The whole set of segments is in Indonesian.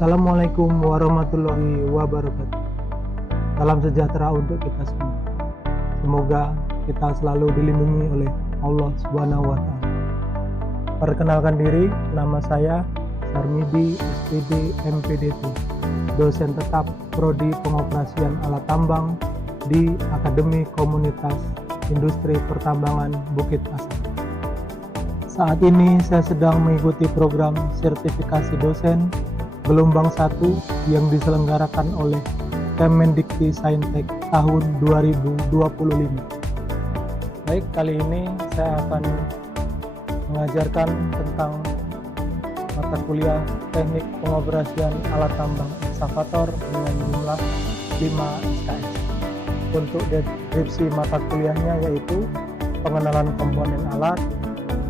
Assalamualaikum warahmatullahi wabarakatuh. Salam sejahtera untuk kita semua. Semoga kita selalu dilindungi oleh Allah Subhanahu wa Ta'ala. Perkenalkan diri, nama saya Sarmidi SPD MPDT, dosen tetap Prodi Pengoperasian Alat Tambang di Akademi Komunitas Industri Pertambangan Bukit Asam. Saat ini saya sedang mengikuti program sertifikasi dosen gelombang 1 yang diselenggarakan oleh Kemendikti-Saintek tahun 2025. Baik, kali ini saya akan mengajarkan tentang mata kuliah Teknik Pengoperasian Alat Tambang Ekskavator dengan jumlah 5 SKS. Untuk deskripsi mata kuliahnya yaitu pengenalan komponen alat,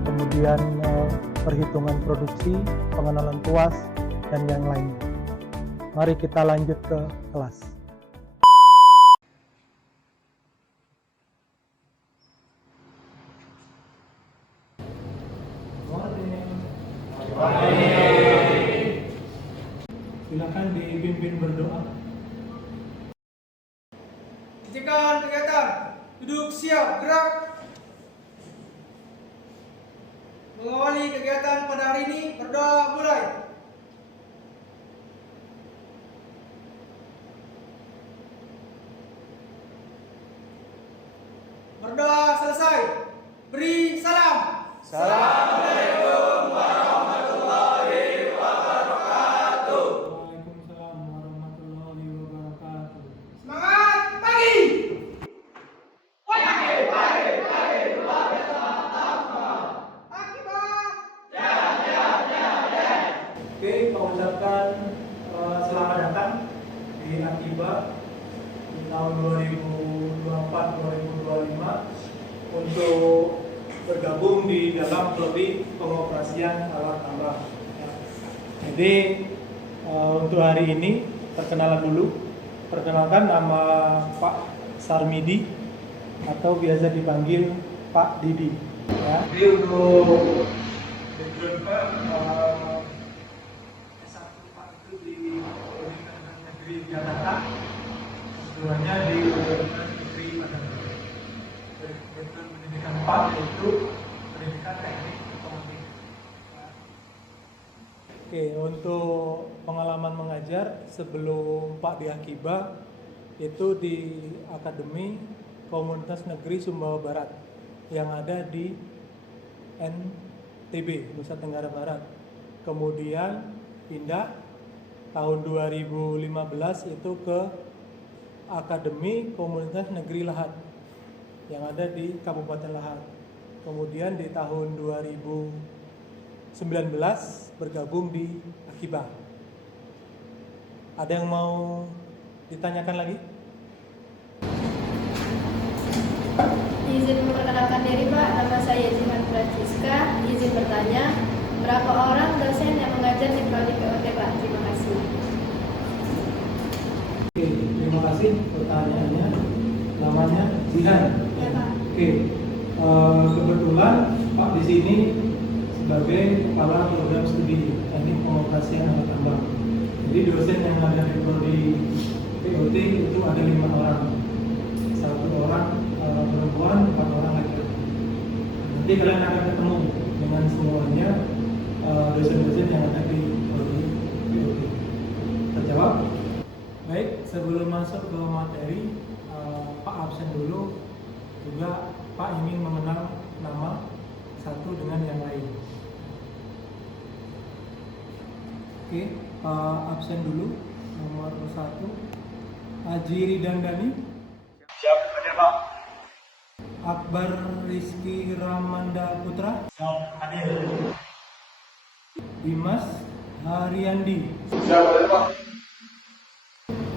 kemudian perhitungan produksi, pengenalan tuas, dan yang lainnya. Mari kita lanjut ke kelas. Silakan dipimpin berdoa. Hentikan kegiatan, duduk siap, gerak. Mengawali kegiatan pada hari ini, berdoa mulai. Berdoa selesai, beri salam. Assalamualaikum warahmatullahi wabarakatuh. Waalaikumsalam warahmatullahi wabarakatuh. Semangat pagi. Oke, mengucapkan selamat datang di Akiba di tahun 2024-2025 untuk bergabung di dalam Prodi Pengoperasian Alat Tambang. Jadi untuk hari ini perkenalan dulu. Perkenalkan, nama Pak Sarmidi atau biasa dipanggil Pak Didi. Ya. Jadi untuk background Pak, S1 Pak itu di Universitas Negeri Jakarta, keduanya di Universitas Negeri Padang. Background pendidikan Pak yaitu pendidikan teknik otomotif. Oke, untuk pengalaman mengajar sebelum Pak di Akiba itu di Akademi Komunitas Negeri Sumbawa Barat yang ada di NTB, Nusa Tenggara Barat. Kemudian pindah tahun 2015 itu ke Akademi Komunitas Negeri Lahat yang ada di Kabupaten Lahat. Kemudian di tahun 2019 bergabung di Akiba. Ada yang mau ditanyakan lagi? Izin memperkenalkan diri Pak, nama saya Jihan Francisca. Izin bertanya, berapa orang dosen yang mengajar di Prodi POT Pak? Terima kasih. Oke, terima kasih pertanyaannya. Namanya Jihan. Ya Pak. Oke, kebetulan Pak di sini sebagai kepala program studi teknik pengoperasian alat tambang. Jadi dosen yang ada di Prodi POT itu ada 5 orang. 1 orang perempuan, 4 orang laki-laki. Nanti kalian akan ketemu dengan semuanya dosen-dosen yang ada di Prodi POT. Terjawab? Baik, sebelum masuk ke materi, Pak absen dulu. Juga Pak ingin mengenal nama satu dengan yang lain. Oke, Pak absen dulu. Nomor 1 Haji Ridandani. Siap, hadir Pak. Akbar Rizky Ramanda Putra. Siap, hadir. Dimas Haryandi. Siap, hadir Pak.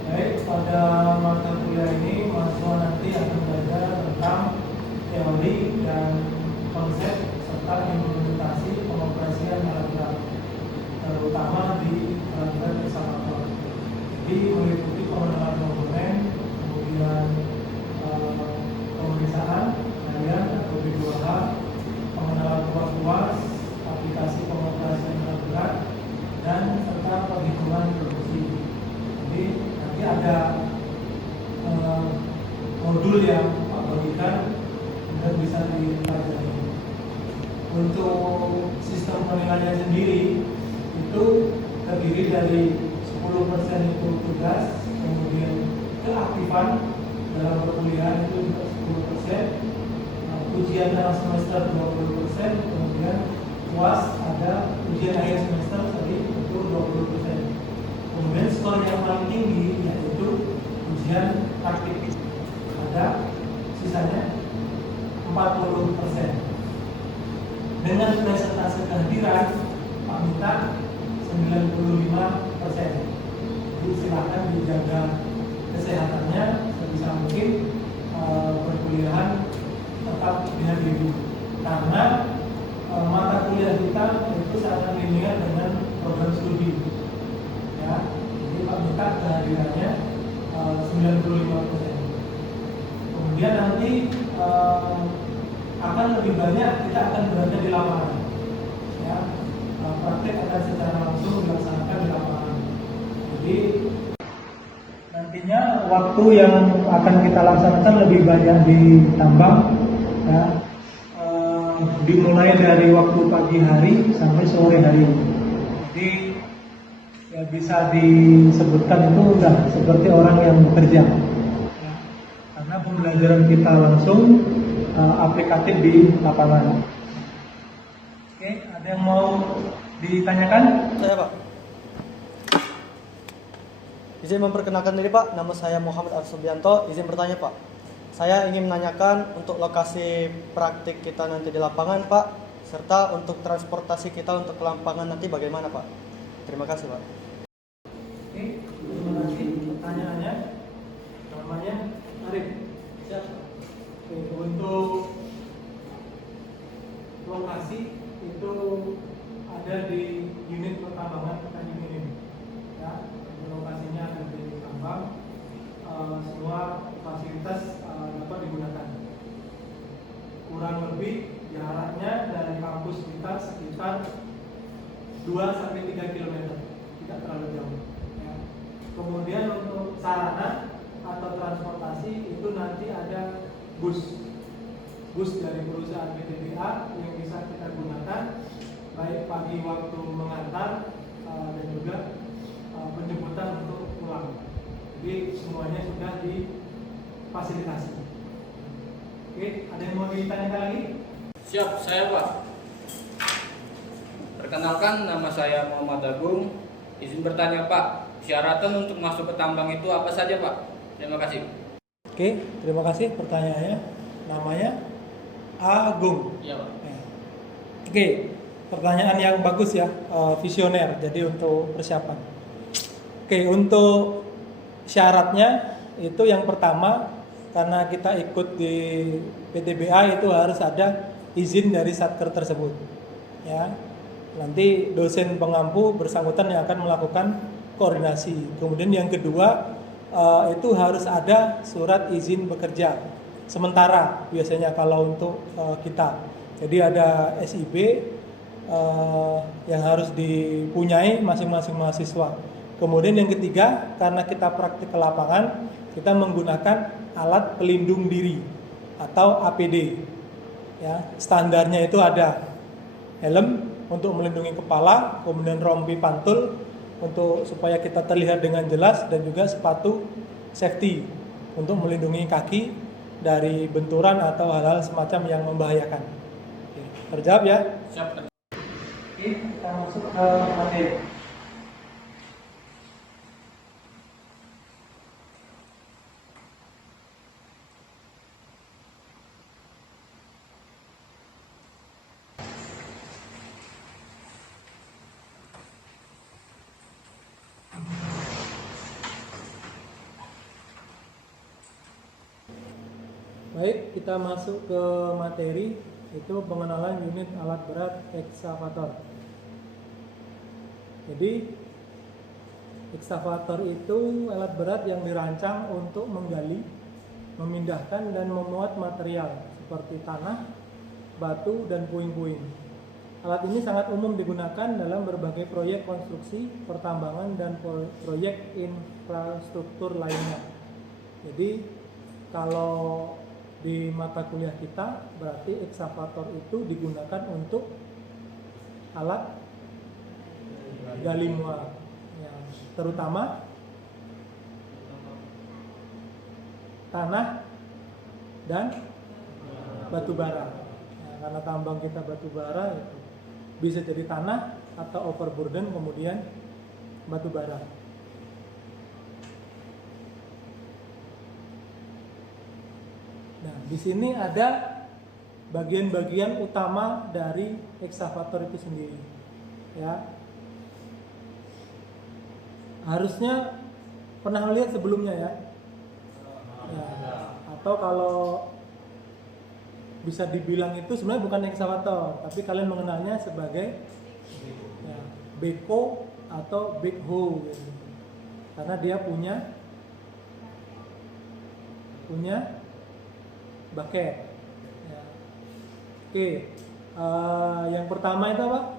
Baik, pada mata kuliah ini mahasiswa nanti akan belajar tentang teori dan konsep serta implementasi pengoperasian alat berat, terutama di alat berat ekskavator. Jadi meliputi pengenalan komponen, kemudian pemeriksaan harian atau B2H, pengenalan tuas-tuas, aplikasi pengoperasian alat berat, dan serta perhitungan ada modul yang Pak bagikan dan bisa dipelajari. Untuk sistem penilaian sendiri itu terdiri dari 10% itu tugas, kemudian keaktifan dalam perkuliahan itu juga 10%, ujian dalam semester 20%, kemudian UAS ada ujian akhir semester tadi itu 20%. Kemudian skor yang paling tinggi yaitu ujian praktik ada sisanya 40%. Dengan presentase kehadiran Pak minta 95%. Jadi silakan dijaga kesehatannya sebisa mungkin, perkuliahan tetap dihadiri karena mata kuliah kita itu sangat linear dengan program studi. Ya, jadi Pak minta kehadirannya 95%. Kemudian nanti akan lebih banyak kita akan berada di lapangan. Ya, praktek akan secara langsung dilaksanakan di lapangan. Jadi nantinya waktu yang akan kita laksanakan lebih banyak di tambang. Ya, dimulai dari waktu pagi hari sampai sore hari. Jadi ya bisa disebutkan itu udah seperti orang yang bekerja. Ya, karena pembelajaran kita langsung aplikatif di lapangan. Oke, ada yang mau ditanyakan? Saya Pak. Izin memperkenalkan diri Pak, nama saya Muhammad Arsubianto. Izin bertanya Pak, saya ingin menanyakan untuk lokasi praktik kita nanti di lapangan Pak, serta untuk transportasi kita untuk ke lapangan nanti bagaimana Pak? Terima kasih Pak. Oke, terima kasih pertanyaannya. Namanya Arif. Siap. Oke, untuk lokasi itu ada di unit pertambangan Tanjung Minim. Ya, lokasinya ada di tambang. Semua fasilitas dapat digunakan. Kurang lebih jaraknya dari kampus kita sekitar 2-3 km, tidak terlalu jauh. Ya. Kemudian untuk sarana atau transportasi itu nanti ada bus dari perusahaan PTBA yang bisa kita gunakan baik pagi waktu mengantar dan juga penjemputan untuk pulang. Jadi semuanya sudah difasilitasi. Oke, ada yang mau ditanyakan lagi? Siap, saya Pak. Perkenalkan, nama saya Muhammad Agung. Izin bertanya Pak, syaratan untuk masuk ke tambang itu apa saja Pak? Terima kasih. Oke, terima kasih pertanyaannya. Namanya Agung. Iya Pak. Oke, pertanyaan yang bagus ya, visioner. Jadi untuk persiapan. Oke, untuk syaratnya itu yang pertama, karena kita ikut di PTBA itu harus ada izin dari satker tersebut. Ya, nanti dosen pengampu bersangkutan yang akan melakukan koordinasi. Kemudian yang kedua itu harus ada surat izin bekerja sementara biasanya kalau untuk kita. Jadi ada SIB yang harus dipunyai masing-masing mahasiswa. Kemudian yang ketiga, karena kita praktik ke lapangan, kita menggunakan alat pelindung diri atau APD. Ya, standarnya itu ada helm untuk melindungi kepala, kemudian rompi pantul untuk supaya kita terlihat dengan jelas, dan juga sepatu safety untuk melindungi kaki dari benturan atau hal-hal semacam yang membahayakan. Oke, terjawab ya? Siap. Oke, kita masuk ke materi. Baik, kita masuk ke materi, itu pengenalan unit alat berat ekskavator. Jadi ekskavator itu alat berat yang dirancang untuk menggali, memindahkan dan memuat material seperti tanah, batu, dan puing-puing. Alat ini sangat umum digunakan dalam berbagai proyek konstruksi, pertambangan, dan proyek infrastruktur lainnya. Jadi kalau di mata kuliah kita berarti ekskavator itu digunakan untuk alat gali muat, ya, terutama tanah dan batu bara. Ya, karena tambang kita batu bara itu bisa jadi tanah atau overburden kemudian batu bara. Nah, di sini ada bagian-bagian utama dari ekskavator itu sendiri. Ya. Harusnya pernah lihat sebelumnya ya. Ya. Atau kalau bisa dibilang itu sebenarnya bukan ekskavator, tapi kalian mengenalnya sebagai ya, backhoe atau backhoe gitu. Karena dia punya bucket. Ya. Oke, yang pertama itu apa?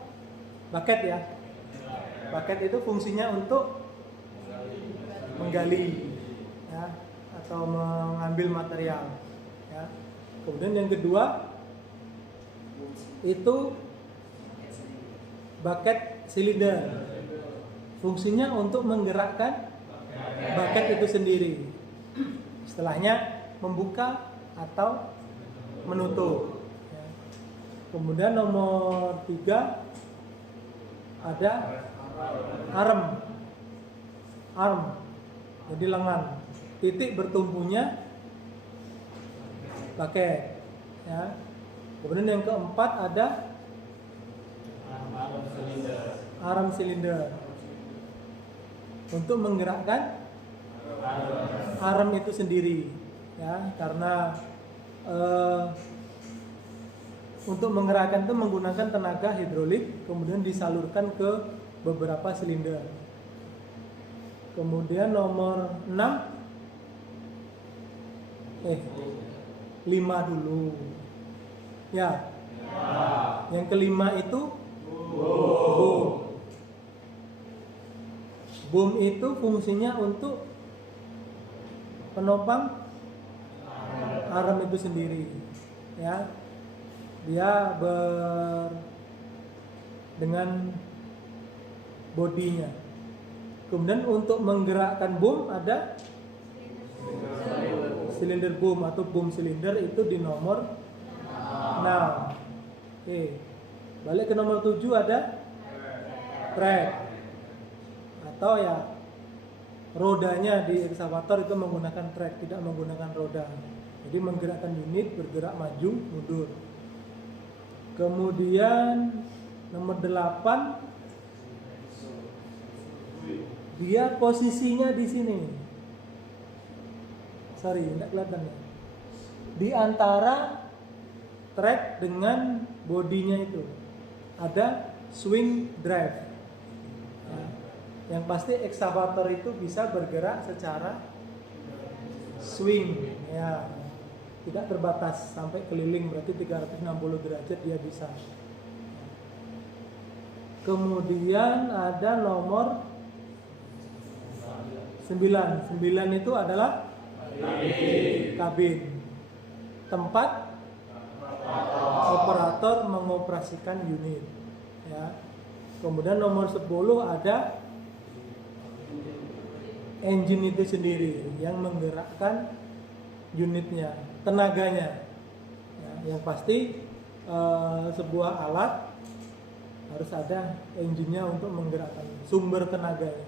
Bucket ya. Bucket itu fungsinya untuk menggali, ya, atau mengambil material. Ya. Kemudian yang kedua itu bucket silinder. Fungsinya untuk menggerakkan bucket itu sendiri. Setelahnya membuka atau menutup. Ya. Kemudian nomor 3 ada arm, jadi lengan, titik bertumpunya bucket. Ya. Kemudian yang keempat ada arm silinder untuk menggerakkan arm itu sendiri. Ya, karena untuk menggerakkan itu menggunakan tenaga hidrolik, kemudian disalurkan ke beberapa silinder. Kemudian nomor 5 dulu. Ya. Yang kelima itu boom. Boom itu fungsinya untuk penopang arm itu sendiri. Ya. Dia dengan bodinya. Kemudian untuk menggerakkan boom ada silinder boom atau boom silinder, itu di nomor 6. Oke. Balik ke nomor 7 ada track. Atau ya rodanya di ekskavator itu menggunakan track, tidak menggunakan roda. Jadi menggerakkan unit bergerak maju mundur. Kemudian nomor 8 dia posisinya di sini. Sorry, tidak kelihatan ya. Di antara track dengan bodinya itu ada swing drive. Ya. Yang pasti ekskavator itu bisa bergerak secara swing, ya. Tidak terbatas sampai keliling, berarti 360 derajat dia bisa. Kemudian ada nomor 9. 9 itu adalah kabin. Tempat operator mengoperasikan unit. Ya. Kemudian nomor 10 ada engine itu sendiri yang menggerakkan unitnya, tenaganya. Ya, yang pasti sebuah alat harus ada engine-nya untuk menggerakkan sumber tenaganya.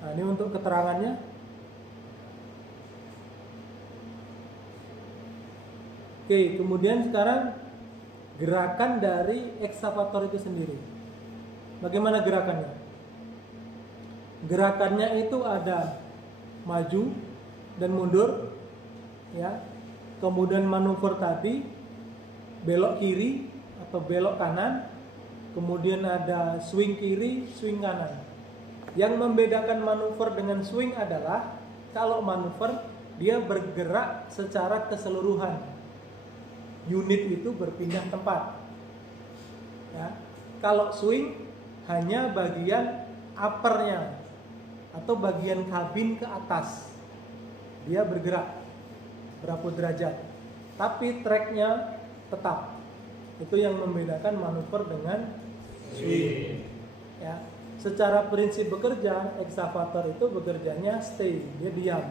Nah, ini untuk keterangannya. Oke, kemudian sekarang gerakan dari ekskavator itu sendiri. Bagaimana gerakannya? Gerakannya itu ada maju dan mundur, ya. Kemudian manuver tadi belok kiri atau belok kanan, kemudian ada swing kiri, swing kanan. Yang membedakan manuver dengan swing adalah kalau manuver dia bergerak secara keseluruhan, unit itu berpindah tempat. Ya. Kalau swing hanya bagian uppernya atau bagian kabin ke atas, dia bergerak berapa derajat, tapi tracknya tetap. Itu yang membedakan manuver dengan swing. Ya. Secara prinsip bekerja, ekskavator itu bekerjanya stay, dia diam,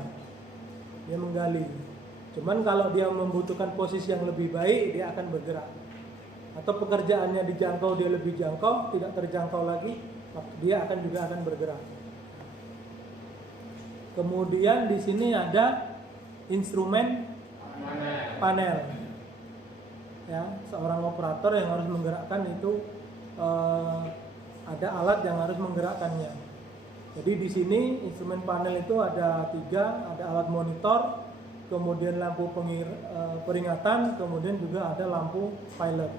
dia menggali. Cuman kalau dia membutuhkan posisi yang lebih baik, dia akan bergerak. Atau pekerjaannya dijangkau, dia lebih jangkau, tidak terjangkau lagi, dia juga akan bergerak. Kemudian di sini ada instrumen panel. Ya, seorang operator yang harus menggerakkan itu ada alat yang harus menggerakkannya. Jadi di sini instrumen panel itu ada 3, ada alat monitor, kemudian lampu peringatan, kemudian juga ada lampu pilot.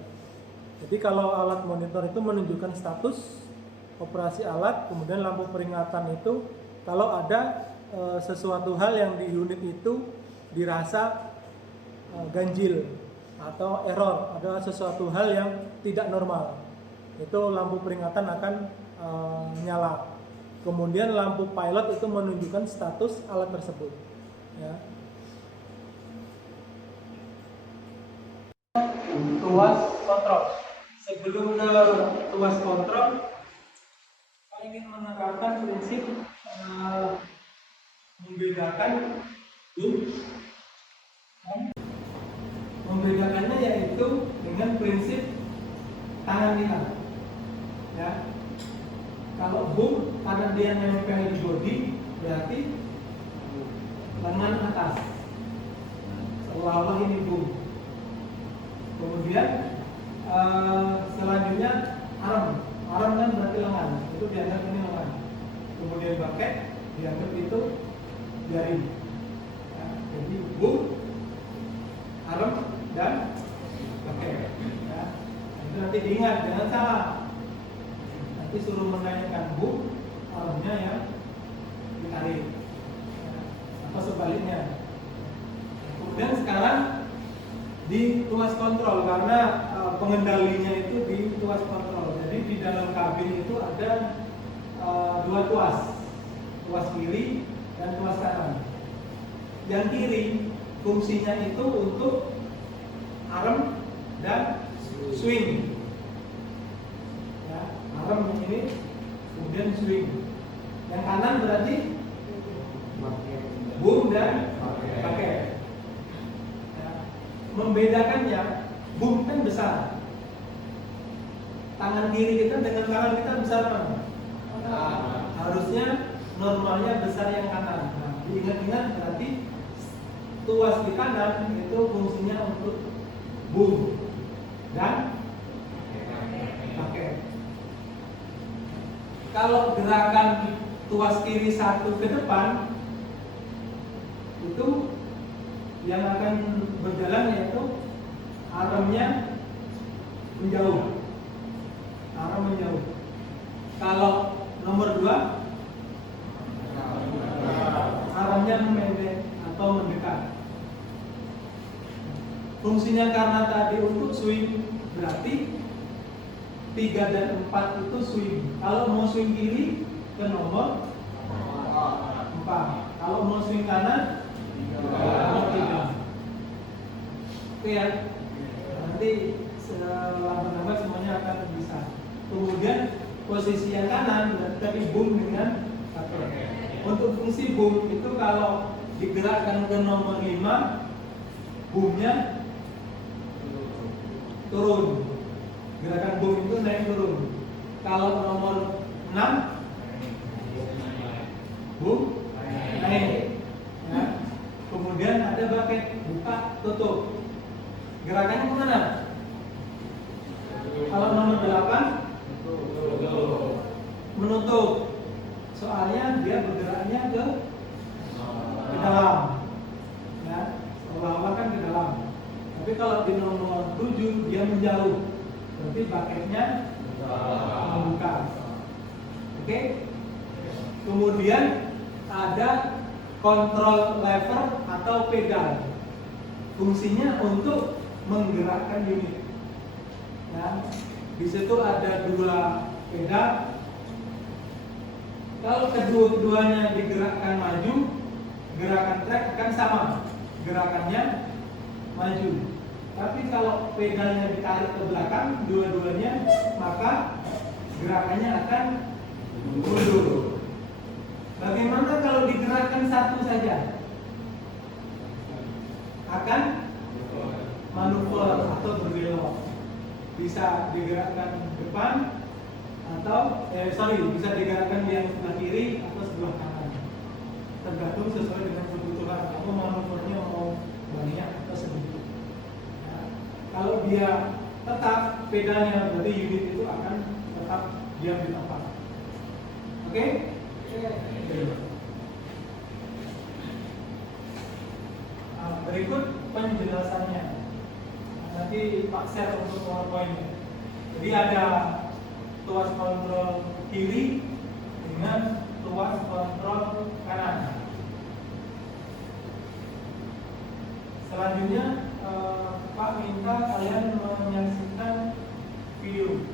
Jadi kalau alat monitor itu menunjukkan status operasi alat, kemudian lampu peringatan itu kalau ada sesuatu hal yang di unit itu dirasa ganjil atau error, ada sesuatu hal yang tidak normal, itu lampu peringatan akan nyala. Kemudian lampu pilot itu menunjukkan status alat tersebut. Ya. Tuas kontrol. Sebelum ke tuas kontrol, saya ingin menerapkan prinsip membedakan boom. Membedakannya yaitu dengan prinsip tangan kita. Ya. Kalau boom karena dia nempel di bodi, berarti lengan atas. Seolah-olah ini boom. Kemudian selanjutnya arm kan berarti lengan, itu dianggap ini lengan. Kemudian bucket dianggap itu jari. Ya, jadi boom, arm dan bucket. Ya. Itu nanti diingat, jangan salah. Nanti suruh menanyakan boom, armnya yang ditarik, ya. Atau sebaliknya. Kemudian sekarang di tuas kontrol, karena pengendalinya itu di tuas kontrol. Jadi di dalam kabin itu ada 2 tuas, tuas kiri dan tuas kanan. Yang kiri fungsinya itu untuk arm dan swing. Ya, arm ini, kemudian swing. Yang kanan berarti boom dan bucket. Membedakannya, boom kan besar. Tangan kiri kita dengan tangan kita besar mana? Harusnya normalnya besar yang kanan. Nah, diingat-ingat berarti tuas di kanan itu fungsinya untuk boom dan bucket. Kalau gerakan tuas kiri 1 ke depan itu yang akan berjalan yaitu armnya menjauh. Arm menjauh. Kalau nomor 2 armnya memendek atau mendekat. Fungsinya karena tadi untuk swing, berarti 3 dan 4 itu swing. Kalau mau swing kiri ke nomor 4. Kalau mau swing kanan oke ya, nanti lambat-lambat semuanya akan bisa. Kemudian posisi yang kanan tadi boom dengan bucket. Untuk fungsi boom itu kalau digerakkan ke nomor 5, boomnya turun. Gerakan boom itu naik turun. Kalau nomor 6, boom naik. Ya. Kemudian ada bucket, buka, tutup. Gerakannya kemana? Kalau nomor 8 menutup. Soalnya dia bergeraknya ke dalam. Ya, seolah-olah kan ke dalam. Tapi kalau di nomor 7 dia menjauh. Berarti bucketnya membuka. Oke? Kemudian ada kontrol lever atau pedal. Fungsinya untuk menggerakkan unit. Ya. Di situ ada 2 peda. Kalau kedua-duanya digerakkan maju, gerakan trek akan sama, gerakannya maju. Tapi kalau pedalnya ditarik ke belakang dua-duanya, maka gerakannya akan mundur. Bagaimana kalau digerakkan satu saja? Akan manuver atau berbelok. Bisa digerakkan depan atau bisa digerakkan yang sebelah kiri atau sebelah kanan. Tergantung sesuai dengan kebutuhan. Kamu manuvernya mau banyak atau sedikit. Nah, kalau dia tetap pedalnya, berarti unit itu akan tetap diam di tempat. Oke? Berikut penjelasannya. Nanti Pak share untuk PowerPoint-nya. Jadi ada tuas kontrol kiri dengan tuas kontrol kanan. Selanjutnya Pak minta kalian menyaksikan video.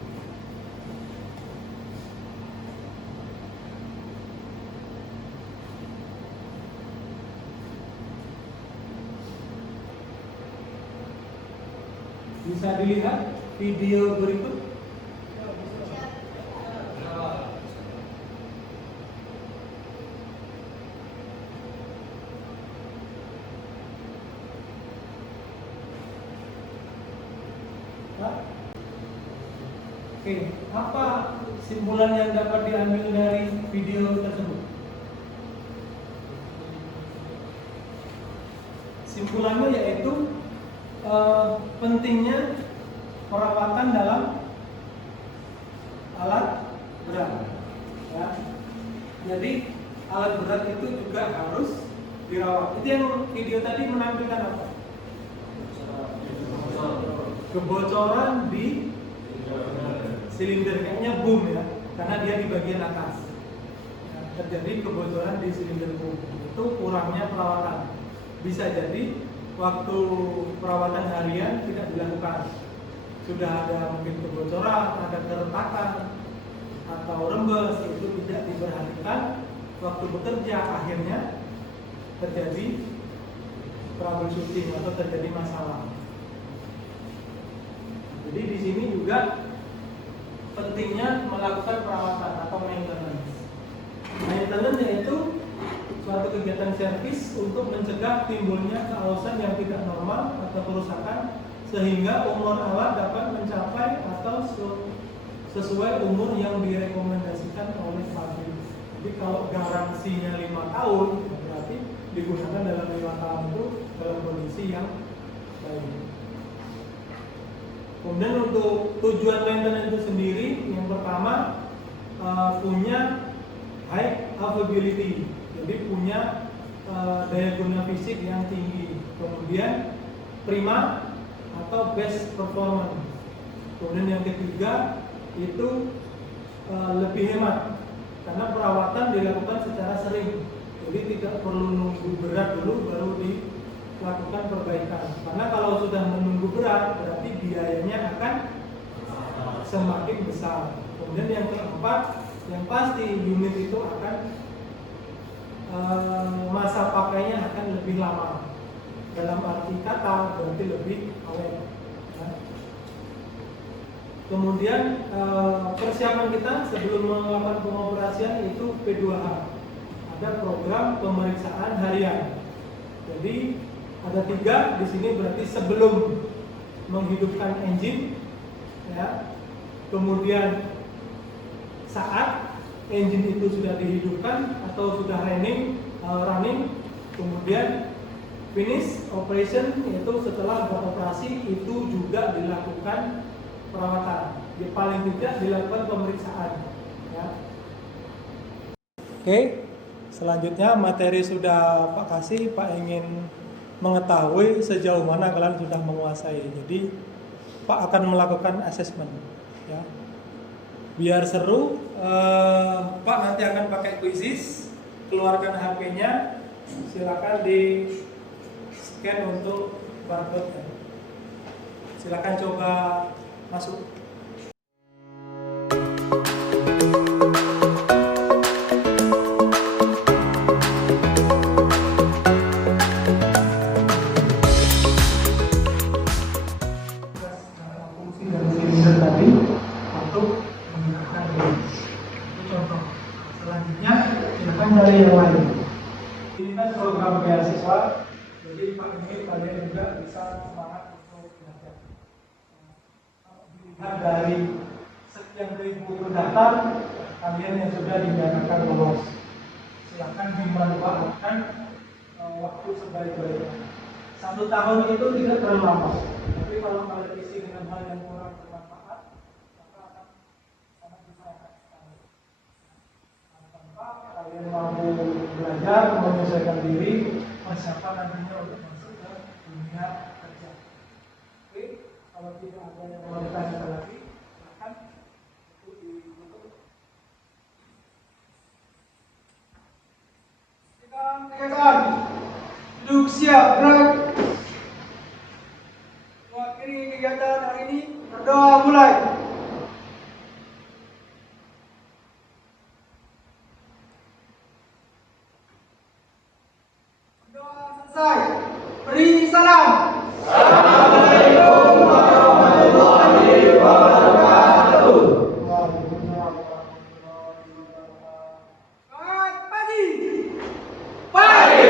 Bisa dilihat video berikut. Oke, apa simpulan yang dapat diambil dari video tersebut? Simpulannya yaitu pentingnya perawatan dalam alat berat. Ya. Jadi alat berat itu juga harus dirawat. Itu yang video tadi menampilkan apa? Kebocoran di silinder, kayaknya boom ya, karena dia di bagian atas. Ya, terjadi kebocoran di silinder boom. Itu kurangnya perawatan. Bisa jadi waktu perawatan harian tidak dilakukan. Sudah ada mungkin kebocoran, ada keretakan atau rembes, itu tidak diperhatikan. Waktu bekerja akhirnya terjadi troubleshooting atau terjadi masalah. Jadi di sini juga pentingnya melakukan perawatan atau maintenance. Maintenance yaitu suatu kegiatan servis untuk mencegah timbulnya keausan yang tidak normal atau kerusakan sehingga umur alat dapat mencapai atau sesuai umur yang direkomendasikan oleh pabrik. Jadi kalau garansinya 5 tahun, berarti digunakan dalam 5 tahun itu dalam kondisi yang baik. Kemudian untuk tujuan maintenance itu sendiri, yang pertama punya high availability, jadi punya daya guna fisik yang tinggi. Kemudian prima atau best performance. Kemudian yang ketiga itu lebih hemat karena perawatan dilakukan secara sering, jadi tidak perlu nunggu berat dulu baru dilakukan perbaikan. Karena kalau sudah menunggu berat berarti biayanya akan semakin besar. Kemudian yang keempat, yang pasti unit itu akan masa pakainya akan lebih lama. Dalam arti kata berarti lebih awet. Kemudian persiapan kita sebelum melakukan pengoperasian itu P2H. Ada program pemeriksaan harian. Jadi ada 3 di sini, berarti sebelum menghidupkan engine, ya. Kemudian saat engine itu sudah dihidupkan atau sudah running, kemudian finish operation, yaitu setelah beroperasi itu juga dilakukan perawatan. Yang paling tidak dilakukan pemeriksaan. Ya. Oke, selanjutnya materi sudah Pak kasih. Pak ingin mengetahui sejauh mana kalian sudah menguasai. Jadi Pak akan melakukan assessment. Ya. Biar seru, Pak nanti akan pakai quizzes. Keluarkan HP-nya, silakan di scan untuk barcode. Silakan coba masuk. jangan nyari yang lain. Ini kan program beasiswa, jadi Pak Emil kalian juga bisa semangat untuk belajar. Dilihat dari sekian ribu pendaftar, kalian yang sudah dinyatakan lolos, silakan dimanfaatkan waktu sebaik-baiknya. 1 tahun itu tidak terlalu lama, tapi kalau kalian isi dengan hal yang kurang bermanfaat, maka akan sangat disayangkan sekali. Tanpa kalian mampu belajar, menyesuaikan diri, persiapan nantinya untuk masuk ke dunia kerja. Oke, kalau tidak ada yang mau ditanyakan lagi, silakan untuk ditutup. Kita tanyakan. Duduk siap, gerak. Mengakhiri kegiatan hari ini, berdoa mulai. Berdoa selesai. Beri salam. Assalamualaikum warahmatullahi wabarakatuh. Selamat pagi. Pagi,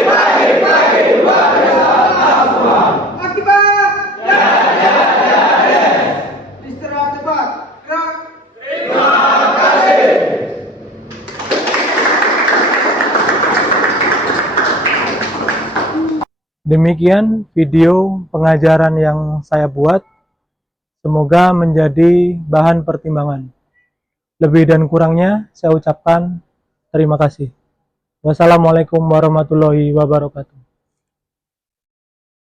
luar biasa semua. Akibat. Ya. Istirahat cepat. Gerak. Terima kasih. Demikian video pengajaran yang saya buat. Semoga menjadi bahan pertimbangan. Lebih dan kurangnya saya ucapkan terima kasih. Wassalamualaikum warahmatullahi wabarakatuh.